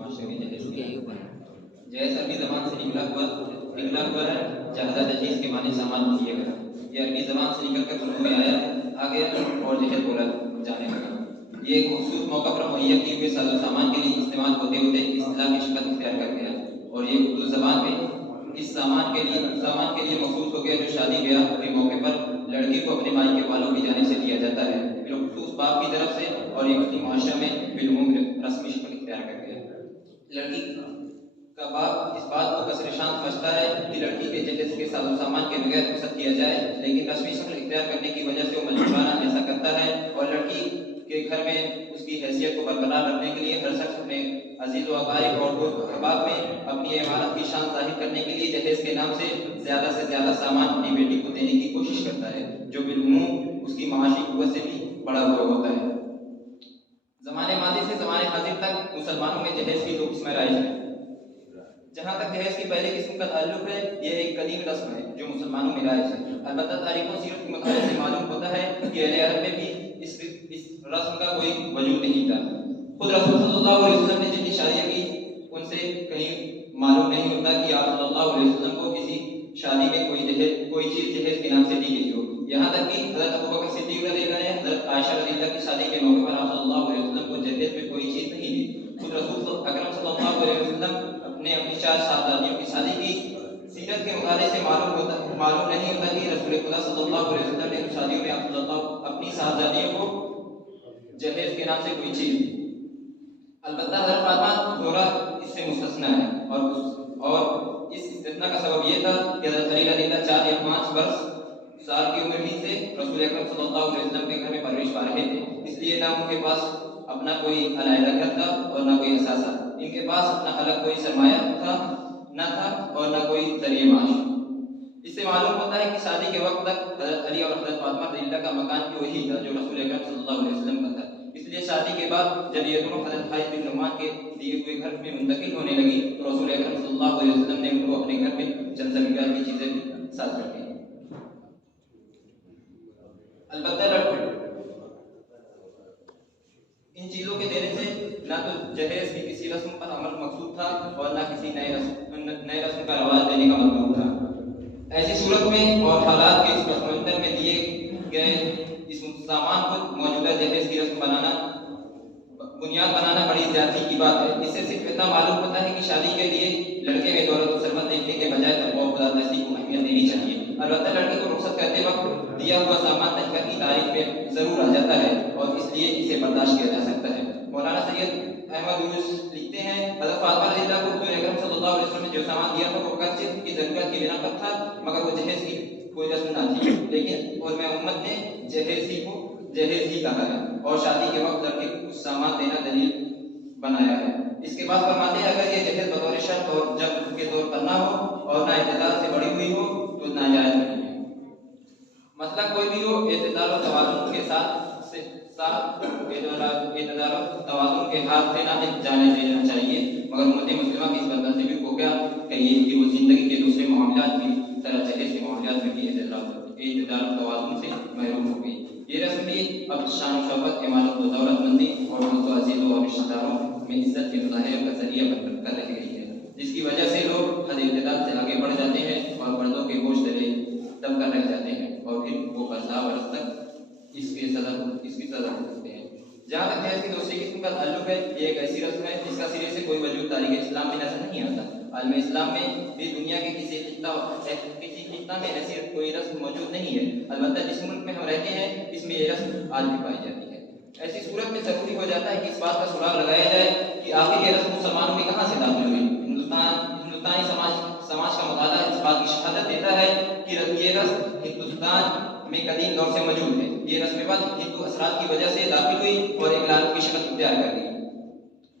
माशरे में जहेज अरबी जबान से निकला हुआ है जहाजा जहीज के माने सामान मुहैया। ये अरबी जबान से निकलकर उर्दू में आया, आ गया और जहेज बोला जाने लगा। ये एक मखसूस मौका पर मुहैया किए हुए साजो सामान के लिए इस्तेमाल होते होते इस्तिलाह की शक्ल इख्तियार कर गया और ये उर्दू जबान में इस सामान के लिए मखसूस हो गया जो शादी ब्याह के मौके पर लड़की को अपने माई के वालों की जानिब से दिया जाता है बिलखुसूस बाप की तरफ से, और ये मुस्लिम माशरे में बिलउमूम रस्मी शक्ल इख्तियार कर गया। लड़की का बाप इस बात को कसर-ए-शान समझता है कि लड़की के जहेज के साजो सामान के बगैर रुखसत किया जाए, लेकिन रस्मी शक्ल इख्तियार करने की वजह से वो मजबूराना ऐसा करता है और लड़की के घर में उसकी हैसियत को बरकरार रखने के लिए हर शख्स अपने अजीज व अकारीब और दोस्त अहबाब में अपनी इमारत की शान जाहिर करने के लिए जहेज के नाम से ज्यादा सामान अपनी बेटी को देने की कोशिश करता है, जो बिलउमूम उसकी माशी कुव्वत से भी बड़ा हुआ होता है। ज़माने माज़ी से ज़माने हाज़िर तक मुसलमानों में जहेज की दो किस्में राइज हैं। जहाँ तक जहेज की पहले किस्म का ताल्लुक है, ये एक कदीम रस्म है जो मुसलमानों में राइज है। अलबत्ता तारीख़ और सीरत के मुताबिक से मालूम होता है कि अहले अरब में भी इस रस्म का कोई वजूद नहीं था। खुद रसूल सल्लल्लाहु अलैहि वसल्लम ने जितनी शादियाँ की उनसे कहीं मालूम नहीं होता कि आप सल्लल्लाहु अलैहि वसल्लम को किसी शादी में कोई चीज़ जहेज के नाम से दी गई हो। यहाँ तक कि हज़रत अबू बकर सिद्दीक़ रज़ियल्लाहु अन्हु ने हज़रत आयशा रज़ियल्लाहु की शादी के मौके पर आप सल्लल्लाहु अलैहि वसल्लम को जहेज में कोई चीज़ नहीं दी। खुद रसूल अकरम सल्लल्लाहु अलैहि वसल्लम ने अपनी 4 साहबजादियों की शादी की। सीरत के मुताबिक से मालूम नहीं होता कि रसूल खुदा सल्लल्लाहु अलैहि वसल्लम ने शादियों में अपनी साहबजादियों को जहेज के नाम से कोई चीज़ दी। अलबत्ता हज़रत फातिमा ज़ोहरा इससे मुस्तस्ना है और इस इस्तिस्ना का सबब यह था कि हज़रत अली रज़ियल्लाहु 4 या 5 साल की उम्र ही से रसूल अकरम सल्लल्लाहु अलैहि वसल्लम के घर में परवरिश पा रहे थे, इसलिए ना उनके पास अपना कोई अलग घर था और ना कोई असासा। इनके पास अपना अलग कोई सरमाया था और ना कोई जरिए माश। इससे मालूम होता है कि शादी के वक्त तक हज़रत अली और हज़रत फातिमा रज़ियल्लाहु का मकान भी वही था जो रसूल अकरम सल्लल्लाहु अलैहि वसल्लम का था। इसलिए शादी के बाद जब ये दोनों हज़रत हारिस बिन नुमान के दिए हुए घर में मुंतकिल होने लगी तो रसूल अकरम सल्लल्लाहु अलैहि वसल्लम ने उनको अपने घर में चंद ज़रूरियात की चीज़ें भी साथ रखी। अलबत्ता इन चीज़ों के देने से ना तो जहेज की किसी रस्म पर अमल मकसूद था और ना किसी नए रस्म का रवाज देने का मतलब था। ऐसी सूरत में और हालात के इस पसमंजर में दिए गए इस सामान को मौजूदा जहेज की रस्म बुनियाद बनाना बड़ी ज्यादती की बात है। इससे सिर्फ इतना मालूम होता है कि शादी के लिए लड़के में दौलत और सरबत देखने के बजाय तकवा और खुदानस्ती को अहमियत देनी चाहिए। अलबत्ता लड़की को रुखसत करते वक्त दिया हुआ सामान तहक़ीक़ की तारीख में जरूर आ जाता है और इसलिए इसे बर्दाश्त किया जा सकता है। मौलाना सैयद अहमद यूनुस लिखते हैं, हज़रत फातिमा रज़ियल्लाहु को रसूल अकरम सल्लल्लाहु अलैहि वसल्लम ने जो सामान दिया था वो कर्ज की ज़रूरत की बिना पर था, मगर वो जहेज की कोई रस्म ना थी, लेकिन और मैं उम्मत ने जहेज ही कहा है और शादी के वक्त लड़के को कुछ सामान देना दलील बनाया है। इसके बाद फरमाते हैं अगर ये जहेज बतौर शर्त और जब के तौर पर ना हो और ना इत्तेदाल से बड़ी हुई हो तो नाजायज नहीं है। मतलब कोई भी हो इत्तेदाल और तवाज़ुन के तवाज़ुन के हाथ से ना जाने देना चाहिए, मगर उम्मत मुस्लिमा की इस बदनसीबी भी को क्या कहिए कि वो जिंदगी के दूसरे मामलात की तरह जहेज के मामलात में भी इत्तेदाल और तवाज़ुन से महरूम हो गई। ये रस्म भी अब शान शौकत, इमारत व दौलतमंदी और दोस्तों अजीज़ों और रिश्तेदारों में इज्जत के मुजाहिरे का जरिया बनकर रह गई है, जिसकी वजह से लोग हद इत्तेदाल से आगे बढ़ जाते हैं और पर्दों के बोझ तले दबकर रह जाते हैं और फिर वो 15 वर्ष तक इसकी सजा भुगतते हैं। जहाँ तक जहेज की दूसरी किस्म का ताल्लुक है, ये एक ऐसी रस्म है जिसका सिरे से कोई वजूद तारीख़ इस्लाम में नजर नहीं आता। आलम इस्लाम में भी दुनिया के किसी खित्ता में ऐसी कोई रस्म मौजूद नहीं है। अलबत्ता जिस मुल्क में हम रहते हैं इसमें ये रस्म आज भी पाई जाती है। ऐसी सूरत में जरूरी हो जाता है कि इस बात का सुराग लगाया जाए कि आखिर ये रस्म मुसलमानों में कहाँ से दाखिल हुई। हिंदुस्तानी समाज का मुताला इस बात की शहादत देता है कि ये रस्म हिंदुस्तान में कदीम दौर से मौजूद है। ये रस्म हिंदू असरात की वजह से दाखिल हुई और एक लानत की शक्ल इख्तियार कर गई,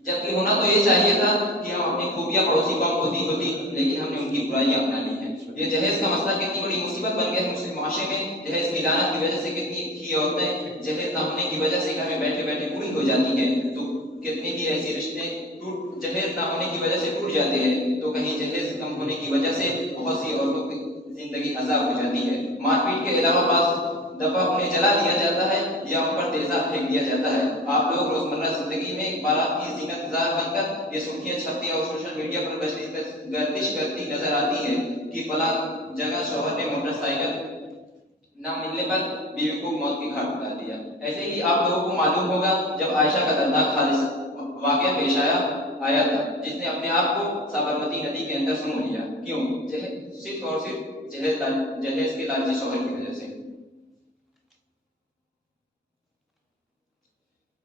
जबकि होना तो ये चाहिए था कि हम अपनी खूबियां पड़ोसी कौम को दी होती, लेकिन हमने उनकी बुराइयां अपना ली हैं। ये जहेज का मसला कितनी बड़ी मुसीबत बन गया है मुस्लिम माशरे में। जहेज की लानत की वजह से कितनी औरतें जहेज ना होने की वजह से घर में बैठे बैठे पूरी हो जाती हैं, तो कितने ही ऐसे रिश्ते जहेज ना होने की वजह से टूट जाते हैं, तो कहीं जहेज कम होने की वजह से बहुत सी औरतों की जिंदगी अजाब हो जाती है। मारपीट के अलावा दफा उन्हें जला दिया जाता है या उन पर तेजाब फेंक दिया जाता है। आप लोग रोजमर्रा जिंदगी में बारात की जीनतजार बनकर ये सुर्खियां छपती और सोशल मीडिया पर गर्दिश करती नजर आती है कि फला जगह शौहर ने मोटरसाइकिल न मिलने पर बीवी को मौत की घाट उतार दिया। ऐसे ही आप लोगों को मालूम होगा जब आयशा का दर्दनाक हादसा वाकया पेश आया था, जिसने अपने आप को साबरमती नदी के अंदर सुनो लिया। क्यों? सिर्फ और सिर्फ जहेज के लालची शौहर की वजह से।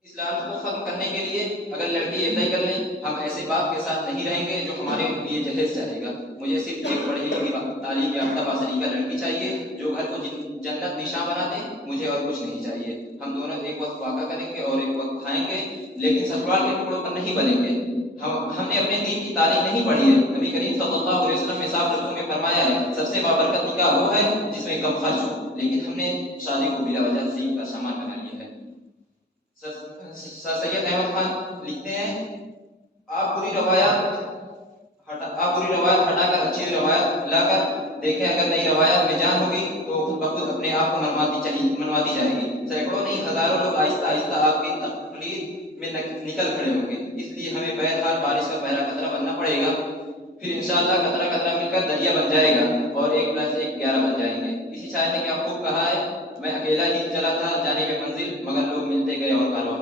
इस लालच को खत्म करने के लिए अगर लड़की ये तय कर ले हम ऐसे बाप के साथ नहीं रहेंगे जो हमारे लिए जहेज चाहेगा, मुझे सिर्फ एक पढ़ी लिखी तालीम याफ्ता बासलीका लड़की चाहिए जो घर को जन्नत निशान बना दे, मुझे और कुछ नहीं चाहिए। हम दोनों एक वक्त वाक़ा करेंगे और एक वक्त खाएंगे, लेकिन ससुराल के टुकड़ों पर नहीं बनेंगे। हमने अपने दीन की तालीम नहीं पढ़ी है। नबी करीम सल्लल्लाहु अलैहि वसल्लम ने साफ लफ्ज़ों में फरमाया है, सबसे बाबरकत निकाह वो है जिसमें कम खर्च हो, लेकिन हमने शादी को बिला वजह सीख का सामान बना लिया है। सैयद अहमद खान लिखते हैं, आप बुरी रवायत हटाकर अच्छी रवायत लाकर देखें, अगर नई रवायत में जान होगी तो खुद ब खुद अपने आप को मनवाती जाएगी। सैकड़ों नहीं हजारों लोग आहिस्ता आहिस्ता आपकी तकलीफ में निकल खड़े होंगे। इसलिए हमें बहरहाल बारिश का पहला कतरा बनना पड़ेगा, फिर इंशाअल्लाह कतरा कतरा मिलकर दरिया बन जाएगा और 1+1 11 बन जाएंगे। इसी शायर ने क्या खूब कहा है, मैं अकेला ही चला था जाने में मंजिल, मगर लोग मिलते गए और कारवां